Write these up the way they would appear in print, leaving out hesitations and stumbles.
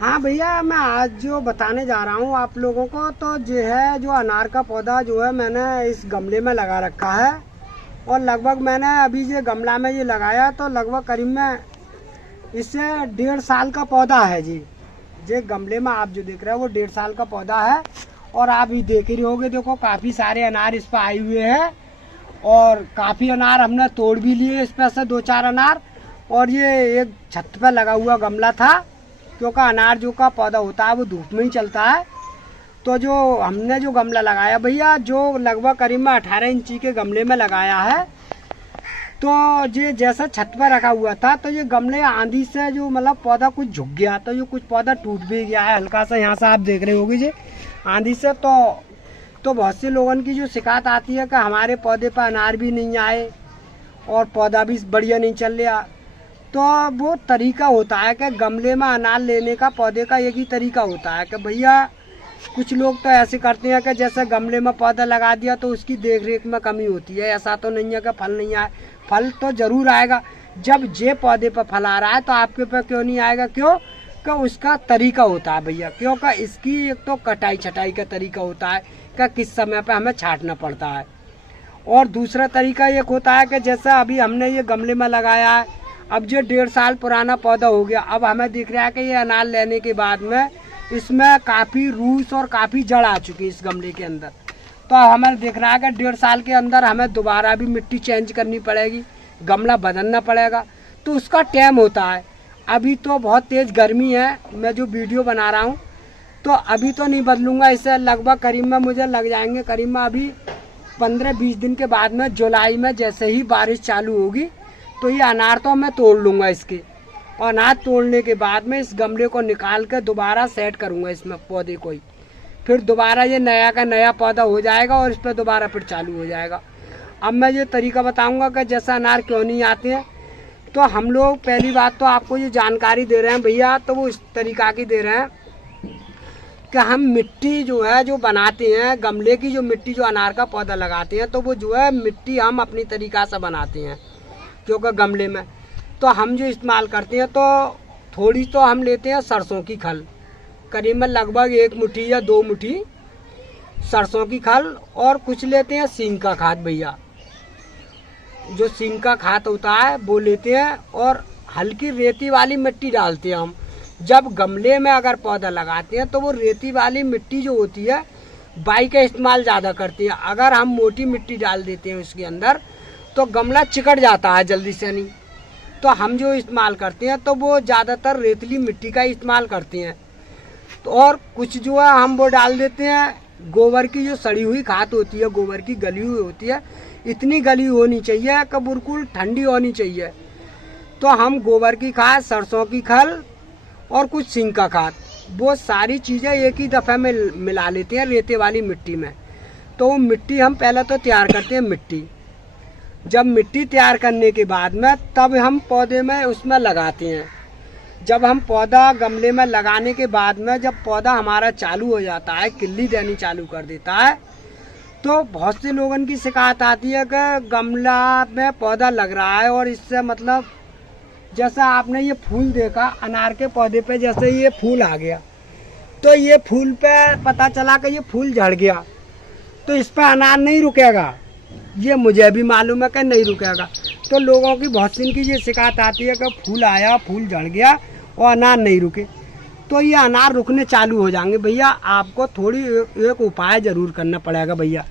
हाँ भैया, मैं आज जो बताने जा रहा हूँ आप लोगों को, तो जो है जो अनार का पौधा जो है मैंने इस गमले में लगा रखा है। और लगभग मैंने अभी ये गमला में ये लगाया तो लगभग करीब में इससे 1.5 साल का पौधा है जी। ये गमले में आप जो देख रहे हो वो 1.5 साल का पौधा है। और आप ये देख ही रहे होगे, देखो काफ़ी सारे अनार इस पर आए हुए हैं। और काफ़ी अनार हमने तोड़ भी लिए इस पर से 2-4 अनार। और ये एक छत पर लगा हुआ गमला था, क्योंकि अनार जो का पौधा होता है वो धूप में ही चलता है। तो जो हमने जो गमला लगाया भैया, जो लगभग करीब में 18 इंची के गमले में लगाया है। तो ये जैसा छत पर रखा हुआ था, तो ये गमले आंधी से जो मतलब पौधा कुछ झुक गया, तो ये कुछ पौधा टूट भी गया है हल्का सा। यहाँ से आप देख रहे होगे जी आंधी से। तो बहुत से लोगों की जो शिकायत आती है कि हमारे पौधे पर अनार भी नहीं आए और पौधा भी बढ़िया नहीं चल रहा। तो वो तरीका होता है कि गमले में अनार लेने का पौधे का एक ही तरीका होता है कि भैया कुछ लोग तो ऐसे करते हैं कि जैसे गमले में पौधा लगा दिया तो उसकी देख रेख में कमी होती है। ऐसा तो नहीं है कि फल नहीं आए, फल तो ज़रूर आएगा। जब जे पौधे पर फल आ रहा है तो आपके पे क्यों नहीं आएगा? क्यों कि उसका तरीका होता है भैया। क्योंकि इसकी एक तो कटाई छटाई का तरीका होता है कि किस समय पर हमें छांटना पड़ता है। और दूसरा तरीका एक होता है कि जैसा अभी हमने ये गमले में लगाया है, अब जो 1.5 साल पुराना पौधा हो गया, अब हमें दिख रहा है कि ये अनार लेने के बाद में इसमें काफ़ी रूस और काफ़ी जड़ आ चुकी है इस गमले के अंदर। तो हमें दिख रहा है कि 1.5 साल के अंदर हमें दोबारा भी मिट्टी चेंज करनी पड़ेगी, गमला बदलना पड़ेगा। तो उसका टाइम होता है। अभी तो बहुत तेज़ गर्मी है, मैं जो वीडियो बना रहा हूँ तो अभी तो नहीं बदलूँगा। इससे लगभग करीब में मुझे लग जाएंगे करीब में अभी 15-20 दिन के बाद में, जुलाई में जैसे ही बारिश चालू होगी तो ये अनार तो मैं तोड़ लूँगा इसके। और अनार तोड़ने के बाद में इस गमले को निकाल कर दोबारा सेट करूँगा इसमें पौधे को ही। फिर दोबारा ये नया का नया पौधा हो जाएगा और इस पर दोबारा फिर चालू हो जाएगा। अब मैं ये तरीका बताऊँगा कि जैसा अनार क्यों नहीं आते हैं। तो हम लोग पहली बात तो आपको ये जानकारी दे रहे हैं भैया, तो वो इस तरीका की दे रहे हैं कि हम मिट्टी जो है जो बनाते हैं, गमले की जो मिट्टी जो अनार का पौधा लगाते हैं, तो वो जो है मिट्टी हम अपनी तरीक़ा से बनाते हैं। क्योंकि गमले में तो हम जो इस्तेमाल करते हैं तो थोड़ी तो हम लेते हैं सरसों की खल, करीब में लगभग 1 मुट्ठी या 2 मुट्ठी सरसों की खल। और कुछ लेते हैं सींग का खाद भैया, जो सींग का खाद होता है वो लेते हैं। और हल्की रेती वाली मिट्टी डालते हैं हम। जब गमले में अगर पौधा लगाते हैं तो वो रेती वाली मिट्टी जो होती है बाई का इस्तेमाल ज़्यादा करते हैं। अगर हम मोटी मिट्टी डाल देते हैं उसके अंदर तो गमला चिकट जाता है जल्दी से नहीं। तो हम जो इस्तेमाल करते हैं तो वो ज़्यादातर रेतली मिट्टी का इस्तेमाल करते हैं। तो और कुछ जो है हम वो डाल देते हैं गोबर की जो सड़ी हुई खाद होती है, गोबर की गली हुई होती है। इतनी गली होनी चाहिए कि बिल्कुल ठंडी होनी चाहिए। तो हम गोबर की खाद, सरसों की खल और कुछ सींग का खाद, वो सारी चीज़ें एक ही दफ़े में मिला लेते हैं रेते वाली मिट्टी में। तो वो मिट्टी हम पहले तो तैयार करते हैं मिट्टी। जब मिट्टी तैयार करने के बाद में तब हम पौधे में उसमें लगाते हैं। जब हम पौधा गमले में लगाने के बाद में जब पौधा हमारा चालू हो जाता है, किल्ली देनी चालू कर देता है, तो बहुत से लोगों की शिकायत आती है कि गमला में पौधा लग रहा है और इससे मतलब जैसा आपने ये फूल देखा अनार के पौधे पे, जैसे ये फूल आ गया तो ये फूल पे पता चला कि ये फूल झड़ गया, तो इस पर अनार नहीं रुकेगा। ये मुझे भी मालूम है कि नहीं रुकेगा। तो लोगों की बहुत सी की ये शिकायत आती है कि फूल आया, फूल झड़ गया और अनार नहीं रुके। तो ये अनार रुकने चालू हो जाएंगे भैया। आपको थोड़ी एक उपाय ज़रूर करना पड़ेगा भैया।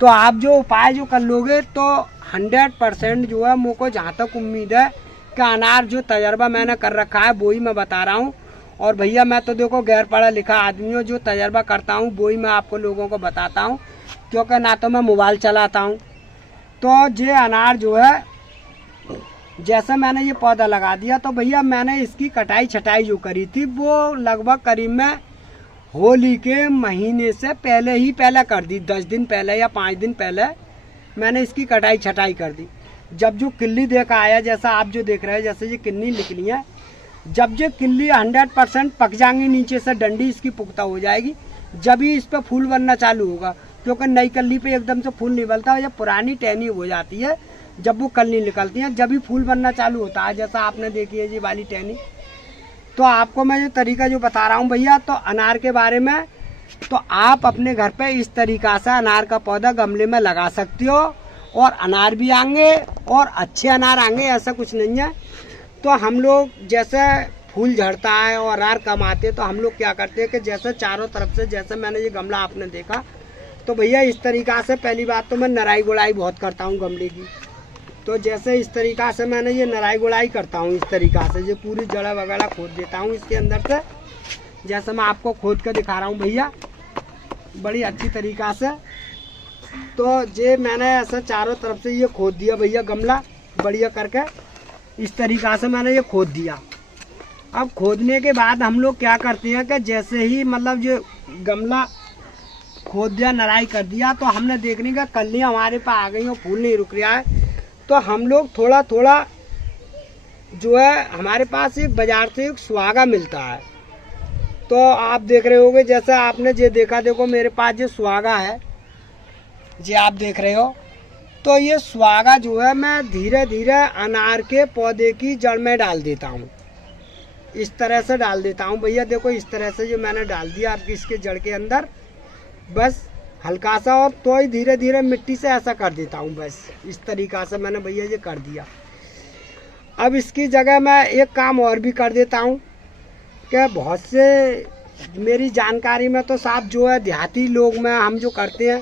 तो आप जो उपाय जो कर लोगे तो 100% जो है मुझको जहाँ तक उम्मीद है कि अनार जो तजर्बा मैंने कर रखा है वो ही मैं बता रहा हूँ। और भैया मैं तो देखो गैर पढ़ा लिखा आदमी हूँ, जो तजर्बा करता हूँ वो ही मैं आपको लोगों को बताता हूँ। क्योंकि ना तो मैं मोबाइल चलाता हूँ। तो ये अनार जो है जैसे मैंने ये पौधा लगा दिया तो भैया मैंने इसकी कटाई छटाई जो करी थी वो लगभग करीब में होली के महीने से पहले कर दी। 10 दिन पहले या 5 दिन पहले मैंने इसकी कटाई छटाई कर दी। जब जो किल्ली देखा आया, जैसा आप जो देख रहे हैं, जैसे ये किन्नी निकली है, जब ये किल्ली 100% पक जाएंगी, नीचे से डंडी इसकी पुख्ता हो जाएगी, जब ही इस पर फूल बनना चालू होगा। क्योंकि नई कल्ली पे एकदम से फूल नहीं बनता, जब पुरानी टहनी हो जाती है, जब वो कल्ली निकलती है, जब भी फूल बनना चालू होता है। जैसा आपने देखी है जी वाली टहनी, तो आपको मैं जो तरीका जो बता रहा हूँ भैया, तो अनार के बारे में, तो आप अपने घर पे इस तरीका से अनार का पौधा गमले में लगा सकते हो और अनार भी आएंगे और अच्छे अनार आएंगे, ऐसा कुछ नहीं है। तो हम लोग जैसे फूल झड़ता है और अनार कम आते हैं, तो हम लोग क्या करते हैं कि जैसे चारों तरफ से, जैसे मैंने ये गमला आपने देखा, तो भैया इस तरीका से पहली बात तो मैं नराई गुड़ाई बहुत करता हूँ गमले की। तो जैसे इस तरीका से मैंने ये नराई गुड़ाई करता हूँ, इस तरीका से ये पूरी जड़ वगैरह खोद देता हूँ इसके अंदर से, जैसे मैं आपको खोद कर दिखा रहा हूँ भैया बड़ी अच्छी तरीका से। तो ये मैंने ऐसा चारों तरफ से ये खोद दिया भैया गमला बढ़िया करके, इस तरीका से मैंने ये खोद दिया। अब खोदने के बाद हम लोग क्या करते हैं कि जैसे ही मतलब जो गमला खोद दिया, नराई कर दिया, तो हमने देखने का कलियाँ हमारे पास आ गई और फूल नहीं रुक रहा है, तो हम लोग थोड़ा थोड़ा जो है, हमारे पास एक बाजार से एक सुहागा मिलता है। तो आप देख रहे होगे, जैसा आपने ये देखा, देखो मेरे पास ये सुहागा है, ये आप देख रहे हो। तो ये सुहागा जो है मैं धीरे धीरे अनार के पौधे की जड़ में डाल देता हूँ, इस तरह से डाल देता हूँ भैया। देखो इस तरह से जो मैंने डाल दिया आपकी इसके जड़ के अंदर, बस हल्का सा, और तो ही धीरे धीरे मिट्टी से ऐसा कर देता हूँ, बस इस तरीका से मैंने भैया ये कर दिया। अब इसकी जगह मैं एक काम और भी कर देता हूँ कि बहुत से मेरी जानकारी में तो साहब जो है देहाती लोग में हम जो करते हैं,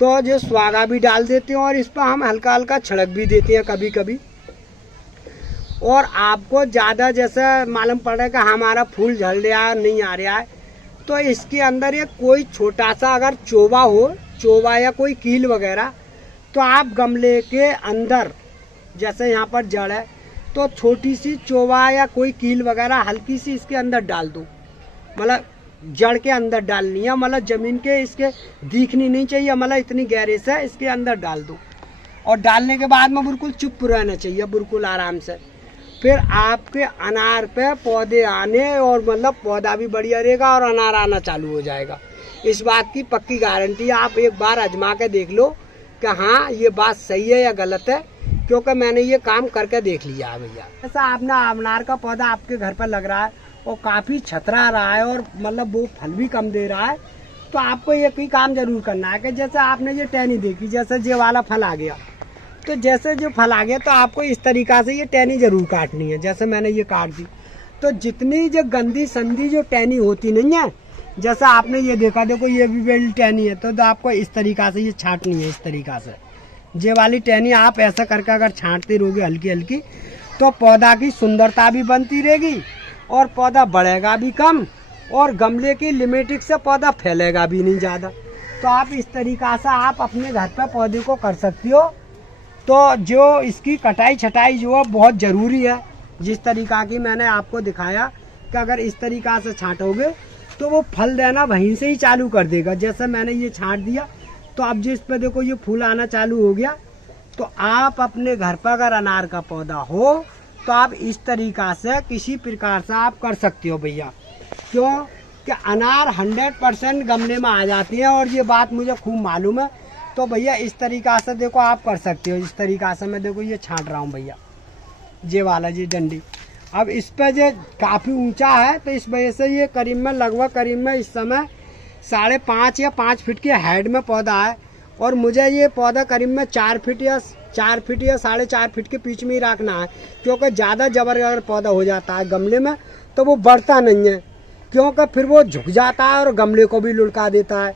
तो जो सुहागा भी डाल देते हैं और इस पर हम हल्का हल्का छिड़क भी देते हैं कभी कभी। और आपको ज़्यादा जैसे मालूम पड़ रहा है कि हमारा फूल झड़ रहा है, नहीं आ रहा है, तो इसके अंदर ये कोई छोटा सा अगर चोबा हो, चोबा या कोई कील वगैरह, तो आप गमले के अंदर, जैसे यहाँ पर जड़ है, तो छोटी सी चोबा या कोई कील वगैरह हल्की सी इसके अंदर डाल दो, मतलब जड़ के अंदर डालनी है, मतलब ज़मीन के इसके दिखनी नहीं चाहिए, मतलब इतनी गहरे से इसके अंदर डाल दो। और डालने के बाद में बिल्कुल चुप रहना चाहिए, बिल्कुल आराम से। फिर आपके अनार पे पौधे आने, और मतलब पौधा भी बढ़िया रहेगा और अनार आना चालू हो जाएगा। इस बात की पक्की गारंटी है, आप एक बार आजमा के देख लो कि हाँ ये बात सही है या गलत है, क्योंकि मैंने ये काम करके देख लिया है भैया। ऐसा आपने अनार का पौधा आपके घर पर लग रहा है और काफ़ी छतरा रहा है और मतलब वो फल भी कम दे रहा है, तो आपको एक ही काम जरूर करना है कि जैसे आपने ये टहनी देखी, जैसे ये वाला फल आ गया, तो जैसे जो फल आ गया, तो आपको इस तरीका से ये टहनी जरूर काटनी है, जैसे मैंने ये काट दी। तो जितनी जो गंदी संदी जो टहनी होती नहीं है, जैसा आपने ये देखा, देखो ये भी बड़ी टहनी है, तो आपको इस तरीका से ये छांटनी है, इस तरीका से ये वाली टहनी आप ऐसा करके अगर छांटते रहोगे हल्की हल्की, तो पौधा की सुंदरता भी बनती रहेगी और पौधा बढ़ेगा भी कम, और गमले की लिमिटिक से पौधा फैलेगा भी नहीं ज़्यादा। तो आप इस तरीका से आप अपने घर पर पौधे को कर सकती हो। तो जो इसकी कटाई छटाई जो है बहुत ज़रूरी है, जिस तरीका की मैंने आपको दिखाया कि अगर इस तरीका से छांटोगे तो वो फल देना वहीं से ही चालू कर देगा। जैसे मैंने ये छांट दिया, तो अब जिस पे देखो ये फूल आना चालू हो गया। तो आप अपने घर पर अगर अनार का पौधा हो तो आप इस तरीका से किसी प्रकार से आप कर सकते हो भैया, क्यों कि अनार 100% गमले में आ जाती है, और ये बात मुझे खूब मालूम है। तो भैया इस तरीका से देखो आप कर सकते हो, इस तरीका से मैं देखो ये छांट रहा हूँ भैया, ये वाला ये डंडी। अब इस पर जो काफ़ी ऊंचा है, तो इस वजह से ये करीब में लगभग करीब में इस समय 5.5 या 5 फीट के हाइट में पौधा है, और मुझे ये पौधा करीब में 4 फीट या 4.5 फीट के बीच में ही रखना है, क्योंकि ज़्यादा जबर अगर पौधा हो जाता है गमले में तो वो बढ़ता नहीं है, क्योंकि फिर वो झुक जाता है और गमले को भी लुढ़का देता है।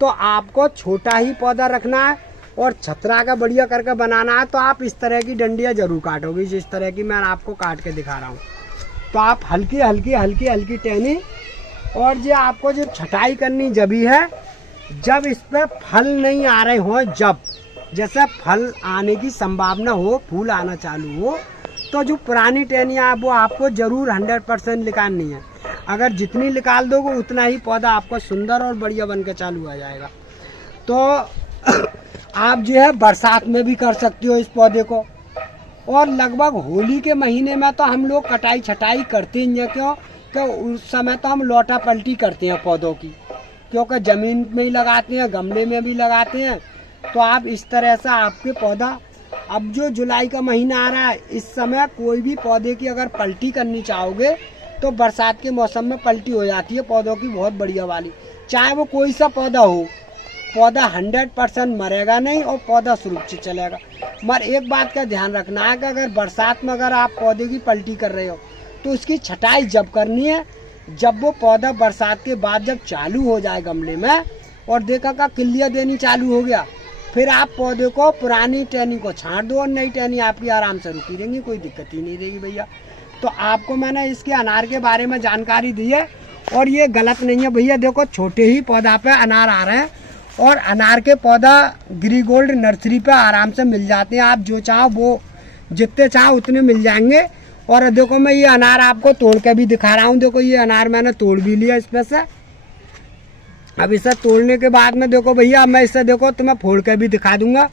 तो आपको छोटा ही पौधा रखना है और छतरा का बढ़िया करके बनाना है। तो आप इस तरह की डंडियाँ जरूर काटोगे, जिस तरह की मैं आपको काट के दिखा रहा हूँ। तो आप हल्की हल्की हल्की हल्की टहनी, और जो आपको जो छटाई करनी जब ही है जब इस पर फल नहीं आ रहे हों, जब जैसे फल आने की संभावना हो, फूल आना चालू हो, तो जो पुरानी टहनियाँ वो आपको जरूर 100% निकालनी है। अगर जितनी निकाल दोगे उतना ही पौधा आपको सुंदर और बढ़िया बन के चालू आ जाएगा। तो आप जो है बरसात में भी कर सकते हो इस पौधे को, और लगभग होली के महीने में तो हम लोग कटाई छटाई करते ही हैं, क्यों तो उस समय तो हम लौटा पलटी करते हैं पौधों की, क्योंकि ज़मीन में ही लगाते हैं, गमले में भी लगाते हैं। तो आप इस तरह से आपके पौधा, अब जो जुलाई का महीना आ रहा है, इस समय कोई भी पौधे की अगर पलटी करनी चाहोगे तो बरसात के मौसम में पलटी हो जाती है पौधों की बहुत बढ़िया वाली। चाहे वो कोई सा पौधा हो, पौधा 100% मरेगा नहीं और पौधा सुरक्षित चलेगा। मगर एक बात का ध्यान रखना है कि अगर बरसात में अगर आप पौधे की पलटी कर रहे हो तो उसकी छटाई जब करनी है जब वो पौधा बरसात के बाद जब चालू हो जाए गमले में और देखा का किल्लिया देनी चालू हो गया, फिर आप पौधे को पुरानी टहनी को छांट दो और नई टहनी आपकी आराम से रुकी रहेंगी, कोई दिक्कत ही नहीं रहेगी भैया। तो आपको मैंने इसके अनार के बारे में जानकारी दी है और ये गलत नहीं है भैया। देखो छोटे ही पौधा पे अनार आ रहे हैं और अनार के पौधा गिरी गोल्ड नर्सरी पे आराम से मिल जाते हैं। आप जो चाहो वो जितने चाहो उतने मिल जाएंगे। और देखो मैं ये अनार आपको तोड़ के भी दिखा रहा हूँ। देखो ये अनार मैंने तोड़ भी लिया इसमें से। अब इसे तोड़ने के बाद में देखो भैया मैं इसे देखो तुम्हें फोड़ के भी दिखा दूंगा।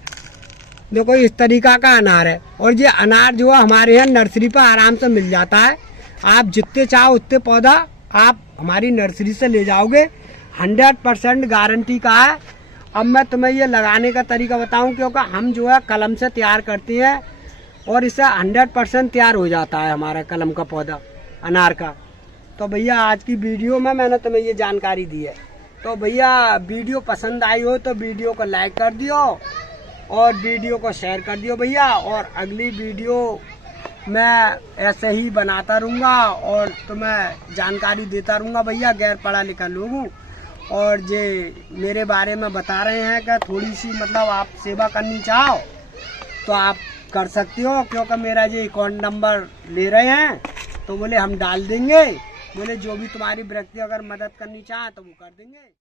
देखो इस तरीका का अनार है और ये अनार जो है हमारे यहाँ नर्सरी पर आराम से मिल जाता है। आप जितने चाहो उतने पौधा आप हमारी नर्सरी से ले जाओगे, 100% गारंटी का है। अब मैं तुम्हें ये लगाने का तरीका बताऊं क्योंकि हम जो है कलम से तैयार करते हैं और इससे 100% तैयार हो जाता है हमारा कलम का पौधा अनार का। तो भैया आज की वीडियो में मैंने तुम्हें ये जानकारी दी है। तो भैया वीडियो पसंद आई हो तो वीडियो को लाइक कर दियो और वीडियो को शेयर कर दियो भैया। और अगली वीडियो मैं ऐसे ही बनाता रहूँगा और तुम्हें जानकारी देता रहूँगा भैया। गैर पढ़ा लिखा लोग हूँ और जे मेरे बारे में बता रहे हैं कि थोड़ी सी मतलब आप सेवा करनी चाहो तो आप कर सकते हो, क्योंकि मेरा ये अकाउंट नंबर ले रहे हैं तो बोले हम डाल देंगे। बोले जो भी तुम्हारी व्यक्ति अगर मदद करनी चाहे तो वो कर देंगे।